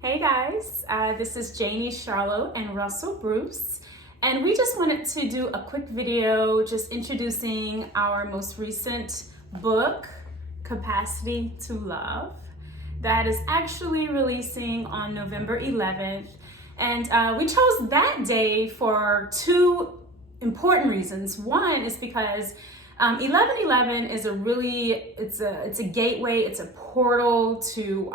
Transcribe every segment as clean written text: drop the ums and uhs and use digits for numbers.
Hey guys, this is Janie Charlo and Russell Bruce, and we just wanted to do a quick video just introducing our most recent book, Capacity to Love, that is actually releasing on November 11th. And we chose that day for two important reasons. One is because 1111 is it's a gateway, it's a portal to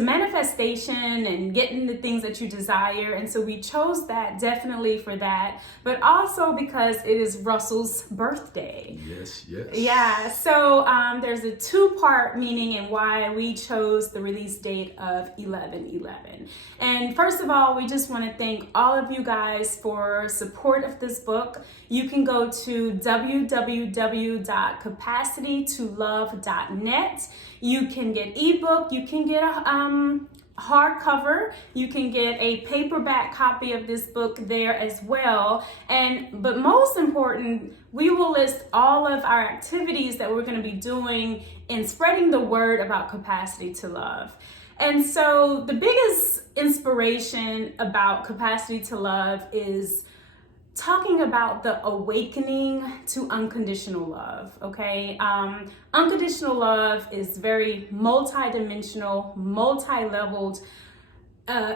manifestation and getting the things that you desire. And so we chose that definitely for that, but also because it is Russell's birthday. Yes. Yeah, so there's a two-part meaning in why we chose the release date of 11/11. And first of all, we just want to thank all of you guys for support of this book. You can go to www.capacitytolove.net. You can get ebook, you can get a hardcover, you can get a paperback copy of this book there as well. But most important, we will list all of our activities that we're going to be doing in spreading the word about capacity to love. And so the biggest inspiration about capacity to love is talking about the awakening to unconditional love, okay? Unconditional love is very multi-dimensional, multi-leveled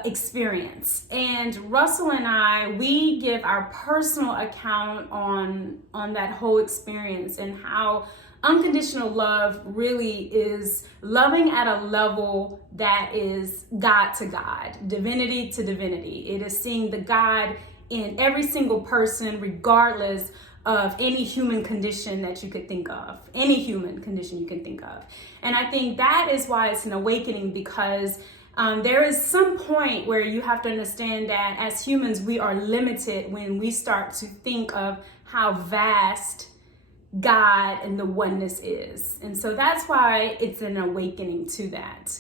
experience. And Russell and I, we give our personal account on that whole experience and how unconditional love really is loving at a level that is God to God, divinity to divinity. It is seeing the God in every single person, regardless of any human condition that you could think of, any human condition you can think of. And I think that is why it's an awakening, because there is some point where you have to understand that as humans, we are limited when we start to think of how vast God and the oneness is. And so that's why it's an awakening to that.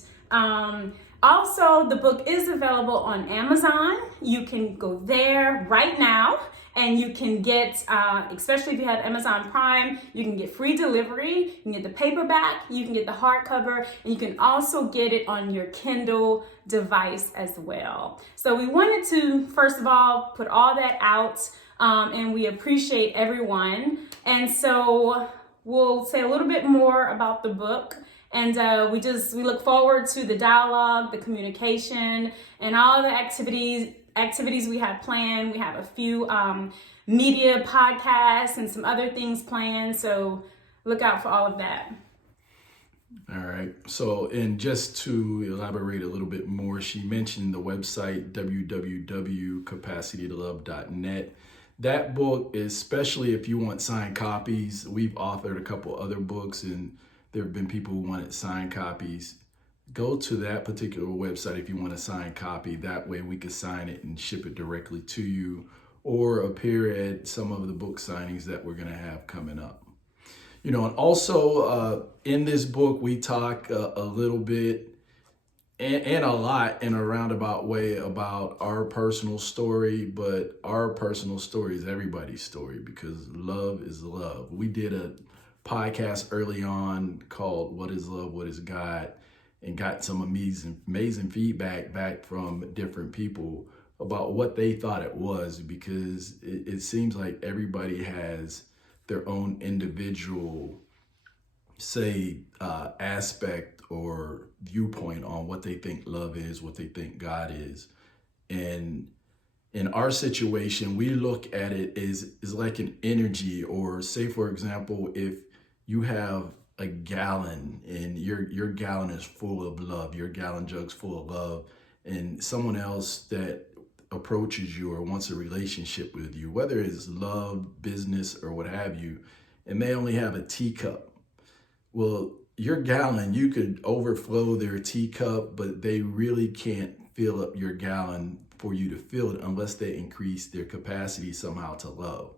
Also, the book is available on Amazon. You can go there right now and you can get, especially if you have Amazon Prime, you can get free delivery, you can get the paperback, you can get the hardcover, and you can also get it on your Kindle device as well. So we wanted to, first of all, put all that out, and we appreciate everyone. And so we'll say a little bit more about the book. And we look forward to the dialogue, the communication, and all the activities we have planned. We have a few media podcasts and some other things planned. So look out for all of that. All right. So, and just to elaborate a little bit more, she mentioned the website, www.capacitytolove.net. That book, especially if you want signed copies, we've authored a couple other books, and there have been people who wanted signed copies. Go to that particular website if you want a signed copy. That way we can sign it and ship it directly to you, or appear at some of the book signings that we're going to have coming up. And also in this book, we talk a little bit and a lot in a roundabout way about our personal story, but our personal story is everybody's story, because love is love. We did a podcast early on called What is Love, What is God, and got some amazing feedback back from different people about what they thought it was, because it seems like everybody has their own individual, aspect or viewpoint on what they think love is, what they think God is. And in our situation, we look at it as like an energy, or say, for example, if you have a gallon and your gallon is full of love, your gallon jug's full of love, and someone else that approaches you or wants a relationship with you, whether it's love, business, or what have you, and they only have a teacup. Well, your gallon, you could overflow their teacup, but they really can't fill up your gallon for you to fill it unless they increase their capacity somehow to love.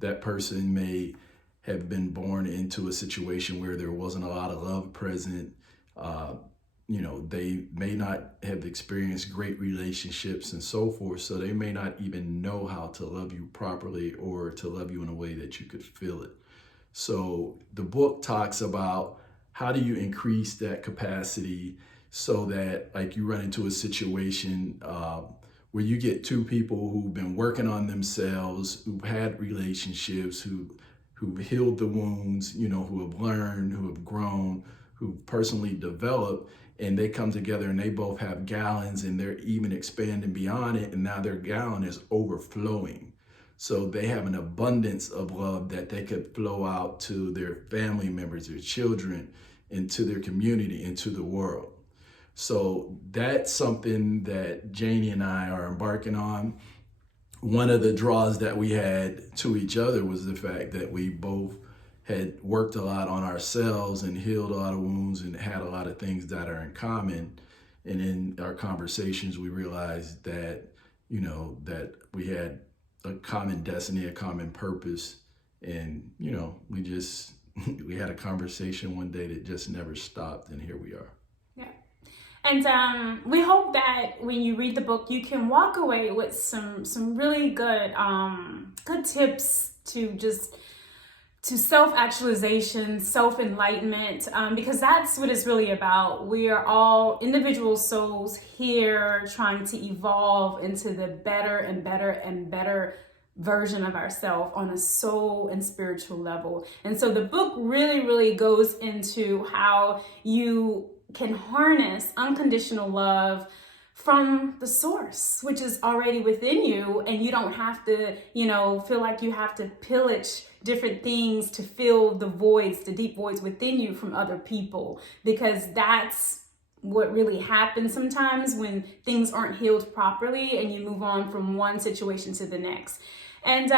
That person may have been born into a situation where there wasn't a lot of love present. They may not have experienced great relationships and so forth, so they may not even know how to love you properly or to love you in a way that you could feel it. So the book talks about how do you increase that capacity so that like you run into a situation where you get two people who've been working on themselves, who've had relationships, who've healed the wounds, you know, who have learned, who have grown, who personally developed, and they come together and they both have gallons and they're even expanding beyond it, and now their gallon is overflowing. So they have an abundance of love that they could flow out to their family members, their children, into their community, into the world. So that's something that Janie and I are embarking on. One of the draws that we had to each other was the fact that we both had worked a lot on ourselves and healed a lot of wounds and had a lot of things that are in common. And in our conversations, we realized that, you know, that we had a common destiny, a common purpose. And, you know, we had a conversation one day that just never stopped, and here we are. Yeah. And we hope that when you read the book, you can walk away with some really good tips to self-actualization, self-enlightenment, because that's what it's really about. We are all individual souls here trying to evolve into the better and better and better version of ourselves on a soul and spiritual level. And so the book really, really goes into how you can harness unconditional love from the source, which is already within you, and you don't have to, you know, feel like you have to pillage different things to fill the voids, the deep voids within you from other people, because that's what really happens sometimes when things aren't healed properly and you move on from one situation to the next. And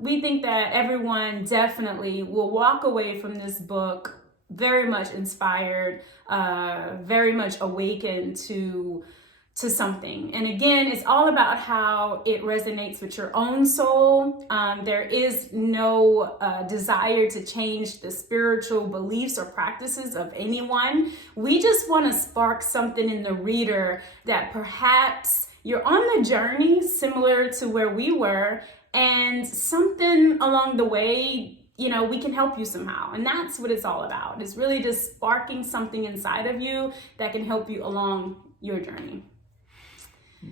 we think that everyone definitely will walk away from this book very much inspired, very much awakened to something. And again, it's all about how it resonates with your own soul. There is no desire to change the spiritual beliefs or practices of anyone. We just want to spark something in the reader that perhaps you're on the journey similar to where we were, and something along the way, you know, we can help you somehow. And that's what it's all about. It's really just sparking something inside of you that can help you along your journey.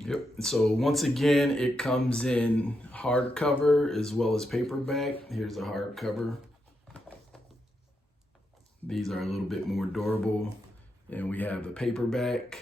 Yep. So once again, it comes in hardcover as well as paperback. Here's a hardcover. These are a little bit more durable. And we have the paperback,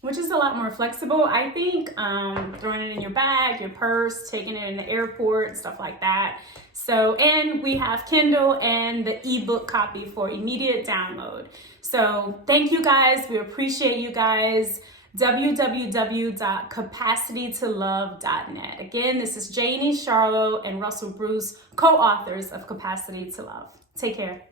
which is a lot more flexible. I think throwing it in your bag, your purse, taking it in the airport, stuff like that. So, and we have Kindle and the ebook copy for immediate download. So thank you guys. We appreciate you guys. www.capacitytolove.net. Again, this is Janie, Charlo, and Russell Bruce, co-authors of Capacity to Love. Take care.